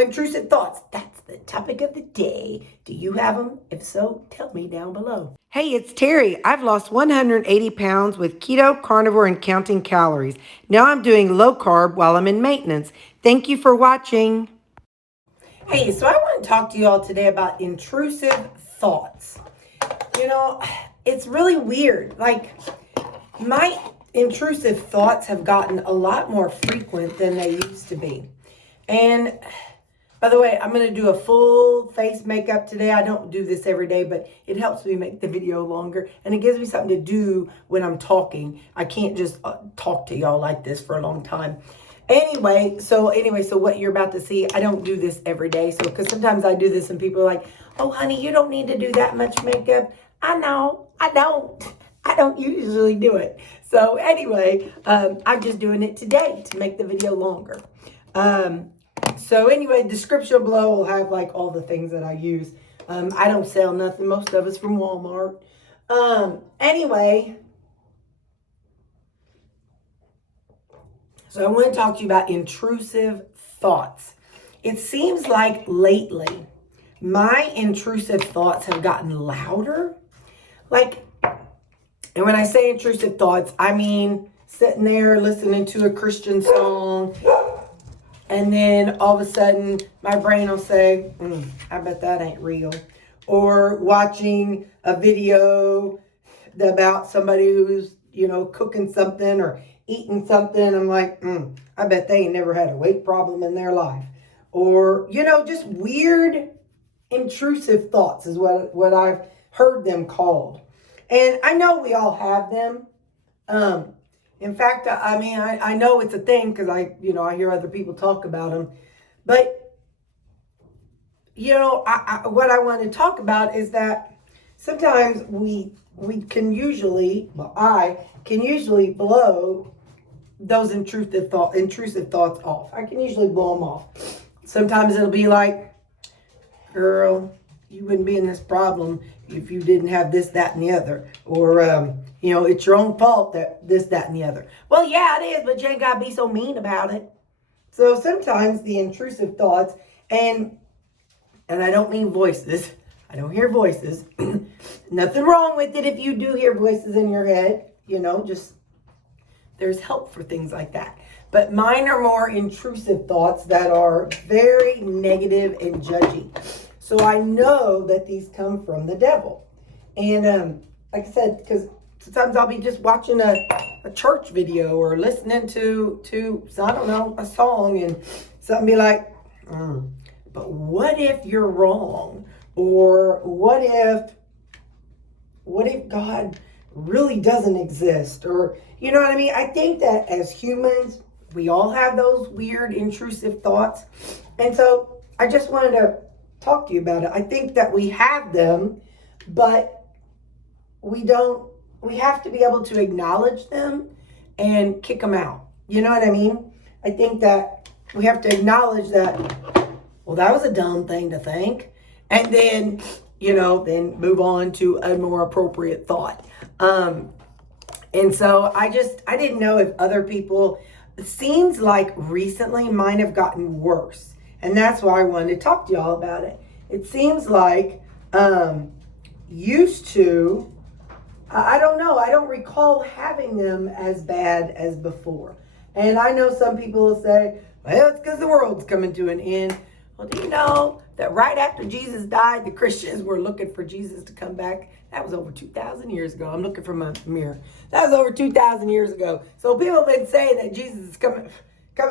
intrusive thoughts, that's the topic of the day. Do you have them? If so, tell me down below. Hey, it's Terry. I've lost 180 pounds with keto, carnivore, and counting calories. Now I'm doing low carb while I'm in maintenance. Thank you for watching. Hey, so I want to talk to you all today about intrusive thoughts. You know, it's really weird. Like, my intrusive thoughts have gotten a lot more frequent than they used to be. And by the way, I'm going to do a full face makeup today. I don't do this every day, but it helps me make the video longer. And it gives me something to do when I'm talking. I can't just talk to y'all like this for a long time. Anyway, so what you're about to see, I don't do this every day. So, because sometimes I do this and people are like, oh, honey, you don't need to do that much makeup. I know, I don't usually do it. So anyway, I'm just doing it today to make the video longer. So anyway, description below will have like all the things that I use. I don't sell nothing. Most of it's from Walmart. Anyway, so I want to talk to you about intrusive thoughts. It seems like lately, my intrusive thoughts have gotten louder. Like, and when I say intrusive thoughts, I mean sitting there listening to a Christian song, and then all of a sudden my brain will say, I bet that ain't real. Or watching a video about somebody who's, cooking something or eating something. I'm like, I bet they ain't never had a weight problem in their life. Or, just weird intrusive thoughts is what I've heard them called. And I know we all have them. In fact, I know it's a thing because I hear other people talk about them. But, what I want to talk about is that sometimes I can usually blow those intrusive thoughts off. I can usually blow them off. Sometimes it'll be like, girl, you wouldn't be in this problem if you didn't have this, that, and the other. Or, it's your own fault that this, that, and the other. Well, yeah, it is, but you ain't got to be so mean about it. So sometimes the intrusive thoughts, and I don't mean voices. I don't hear voices. Nothing wrong with it if you do hear voices in your head. Just there's help for things like that. But mine are more intrusive thoughts that are very negative and judgy. So I know that these come from the devil. And like I said, because sometimes I'll be just watching a church video or listening to I don't know, a song, and something be like, but what if you're wrong? Or what if God really doesn't exist? Or, you know what I mean? I think that as humans, we all have those weird intrusive thoughts. And so I just wanted to talk to you about it. I think that we have them, but we have to be able to acknowledge them and kick them out. You know what I mean? I think that we have to acknowledge that, well, that was a dumb thing to think. And then, then move on to a more appropriate thought. And so I didn't know if other people, it seems like recently mine have gotten worse. And that's why I wanted to talk to y'all about it. It seems like used to, I don't know, I don't recall having them as bad as before. And I know some people will say, well, it's because the world's coming to an end. Well, do you know that right after Jesus died, the Christians were looking for Jesus to come back? That was over 2,000 years ago. I'm looking for my mirror. That was over 2,000 years ago. So people have been saying that Jesus is coming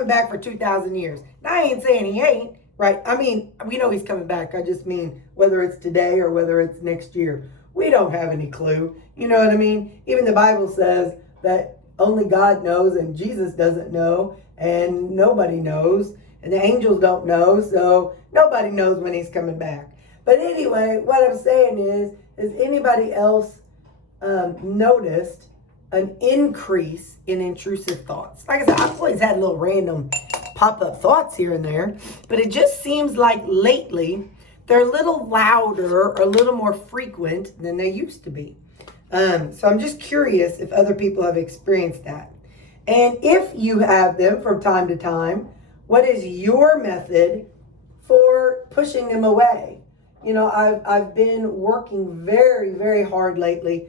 back for 2,000 years. Now, I ain't saying he ain't, right? I mean, we know he's coming back. I just mean whether it's today or whether it's next year. We don't have any clue. You know what I mean? Even the Bible says that only God knows and Jesus doesn't know and nobody knows and the angels don't know. So nobody knows when he's coming back. But anyway, what I'm saying is, has anybody else noticed an increase in intrusive thoughts? Like I said, I've always had little random pop-up thoughts here and there, but it just seems like lately they're a little louder or a little more frequent than they used to be. So I'm just curious if other people have experienced that. And if you have them from time to time, what is your method for pushing them away. You know, I've been working very, very hard lately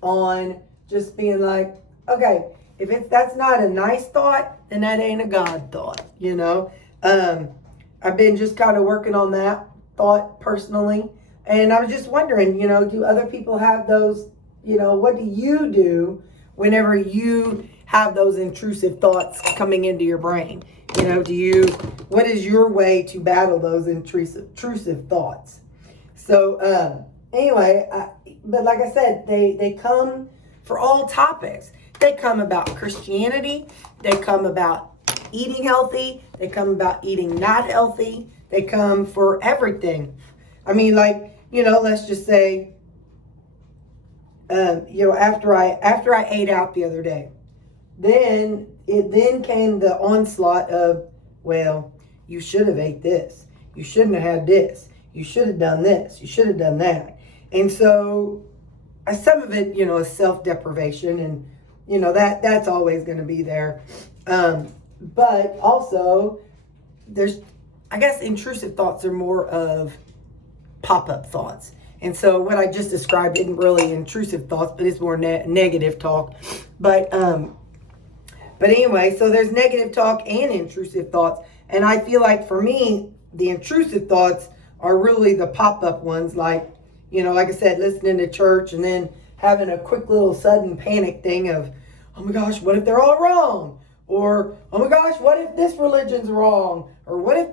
on just being like, okay, if that's not a nice thought, then that ain't a God thought, you know. I've been just kind of working on that thought personally. And I was just wondering, you know, do other people have those, you know, what do you do whenever you have those intrusive thoughts coming into your brain? You know, what is your way to battle those intrusive thoughts? So, anyway, but like I said, they come for all topics. They come about Christianity. They come about eating healthy. They come about eating not healthy. They come for everything. I mean, like, you know, let's just say, you know, after I ate out the other day, then came the onslaught of, well, you should have ate this. You shouldn't have had this. You should have done this. You should have done that. And so some of it, you know, is self-deprivation, and, you know, that's always going to be there. But also I guess intrusive thoughts are more of pop-up thoughts. And so what I just described isn't really intrusive thoughts, but it's more negative talk. But anyway, so there's negative talk and intrusive thoughts. And I feel like for me, the intrusive thoughts are really the pop-up ones, like, you know, like I said, listening to church and then having a quick little sudden panic thing of, oh my gosh, what if they're all wrong? Or, oh my gosh, what if this religion's wrong? Or what if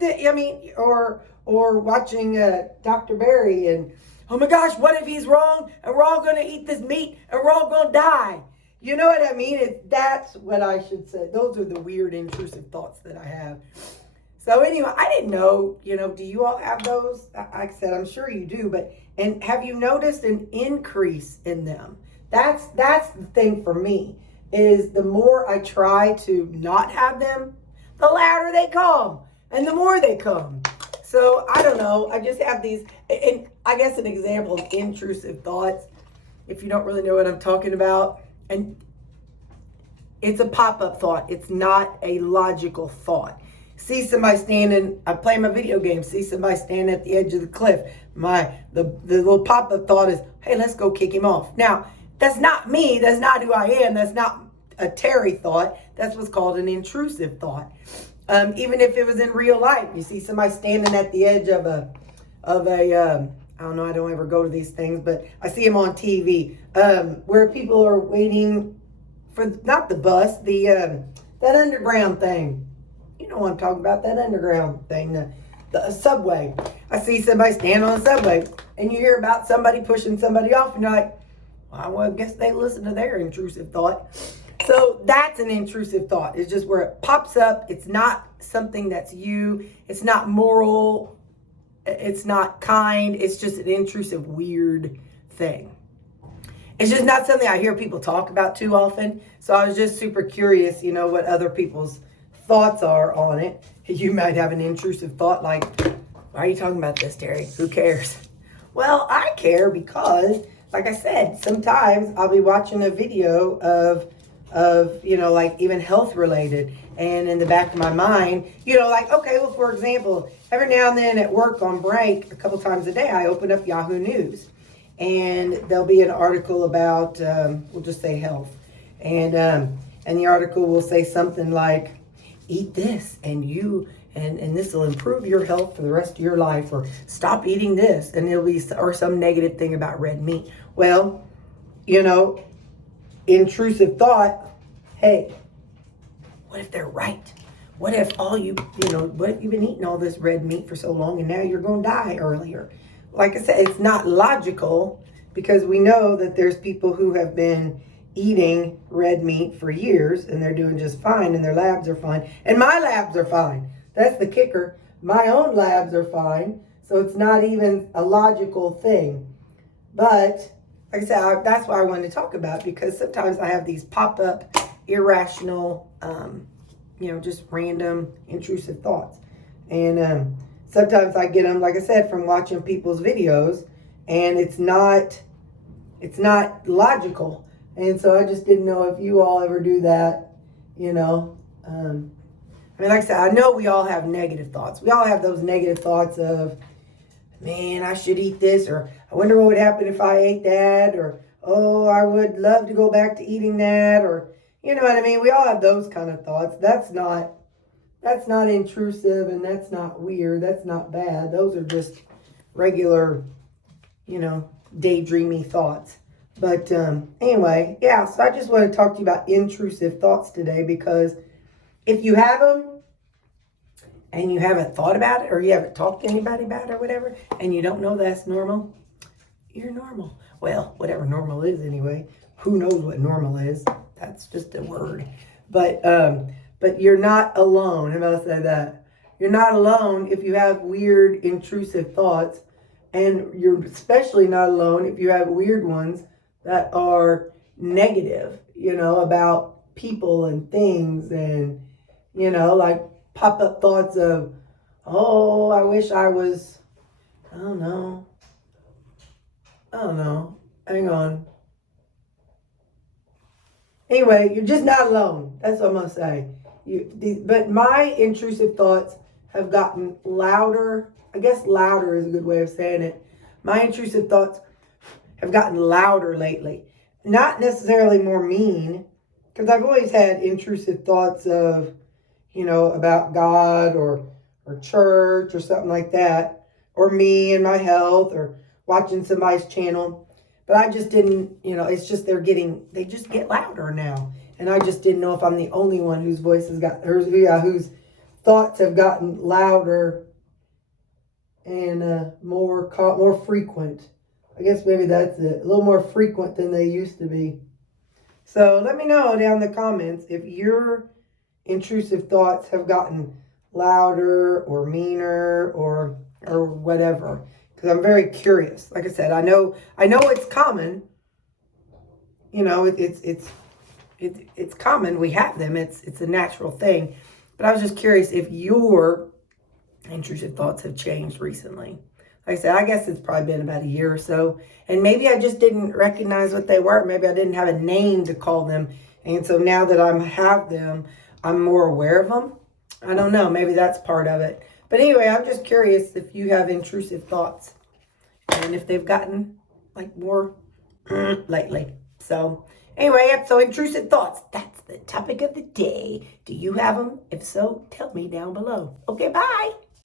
or watching Dr. Barry and, oh my gosh, what if he's wrong and we're all going to eat this meat and we're all going to die? You know what I mean? That's what I should say. Those are the weird intrusive thoughts that I have. So anyway, I didn't know, you know, do you all have those? Like I said, I'm sure you do, and have you noticed an increase in them? That's the thing for me, is the more I try to not have them, the louder they come and the more they come. So I don't know. I just have these, and I guess an example of intrusive thoughts, if you don't really know what I'm talking about, and it's a pop-up thought. It's not a logical thought. See somebody standing, I play my video game, see somebody standing at the edge of the cliff. The little pop-up thought is, hey, let's go kick him off. Now, that's not me. That's not who I am. That's not a Terri thought. That's what's called an intrusive thought. Even if it was in real life, you see somebody standing at the edge of a I don't know, I don't ever go to these things, but I see them on TV, where people are waiting for, not the bus, that underground thing. You know what I'm talking about, that underground thing, the subway. I see somebody stand on a subway, and you hear about somebody pushing somebody off, and you're like, well, I guess they listen to their intrusive thought. So that's an intrusive thought. It's just where it pops up. It's not something that's you. It's not moral. It's not kind. It's just an intrusive, weird thing. It's just not something I hear people talk about too often. So I was just super curious, you know, what other people's thoughts are on it. You might have an intrusive thought like, why are you talking about this, Terri? Who cares? Well, I care because, like I said, sometimes I'll be watching a video of, you know, like even health related. And in the back of my mind, you know, like, okay, well, for example, every now and then at work on break, a couple times a day, I open up Yahoo News. And there'll be an article about, we'll just say health. And the article will say something like, eat this and this will improve your health for the rest of your life, or stop eating this. And it'll be, or some negative thing about red meat. Well, you know, intrusive thought, hey, what if they're right? What if what if you've been eating all this red meat for so long and now you're going to die earlier? Like I said, it's not logical, because we know that there's people who have been eating red meat for years and they're doing just fine and their labs are fine. And my labs are fine. That's the kicker. My own labs are fine. So it's not even a logical thing. But like I said, that's why I wanted to talk about it, because sometimes I have these pop-up, irrational, just random intrusive thoughts. And sometimes I get them, like I said, from watching people's videos, and it's not logical. And so I just didn't know if you all ever do that, you know. I mean, like I said, I know we all have negative thoughts. We all have those negative thoughts of, man, I should eat this, or I wonder what would happen if I ate that, or, oh, I would love to go back to eating that, or, you know what I mean? We all have those kind of thoughts. That's not intrusive, and that's not weird. That's not bad. Those are just regular, you know, daydreamy thoughts. But anyway, yeah, so I just want to talk to you about intrusive thoughts today, because if you have them and you haven't thought about it, or you haven't talked to anybody about it or whatever, and you don't know that's normal, you're normal. Well, whatever normal is anyway. Who knows what normal is? That's just a word. But you're not alone. How about I say that? You're not alone if you have weird, intrusive thoughts. And you're especially not alone if you have weird ones that are negative, you know, about people and things, and, you know, like pop-up thoughts of, oh, I wish I was, I don't know. Hang on. Anyway, you're just not alone. That's what I'm going to say. But my intrusive thoughts have gotten louder. I guess louder is a good way of saying it. My intrusive thoughts have gotten louder lately. Not necessarily more mean, because I've always had intrusive thoughts of, you know, about God or church or something like that, or me and my health, or watching somebody's channel. But I just didn't, you know, it's just they just get louder now. And I just didn't know if I'm the only one whose voice has got, whose thoughts have gotten louder and more frequent. I guess maybe that's it. A little more frequent than they used to be. So let me know down in the comments if your intrusive thoughts have gotten louder or meaner or whatever. Because I'm very curious. Like I said, I know it's common. You know, it's common. We have them. It's a natural thing. But I was just curious if your intrusive thoughts have changed recently. Like I said, I guess it's probably been about a year or so. And maybe I just didn't recognize what they were. Maybe I didn't have a name to call them. And so now that I have them, I'm more aware of them. I don't know. Maybe that's part of it. But anyway, I'm just curious if you have intrusive thoughts and if they've gotten like more lately. So anyway, so intrusive thoughts. That's the topic of the day. Do you have them? If so, tell me down below. Okay, bye.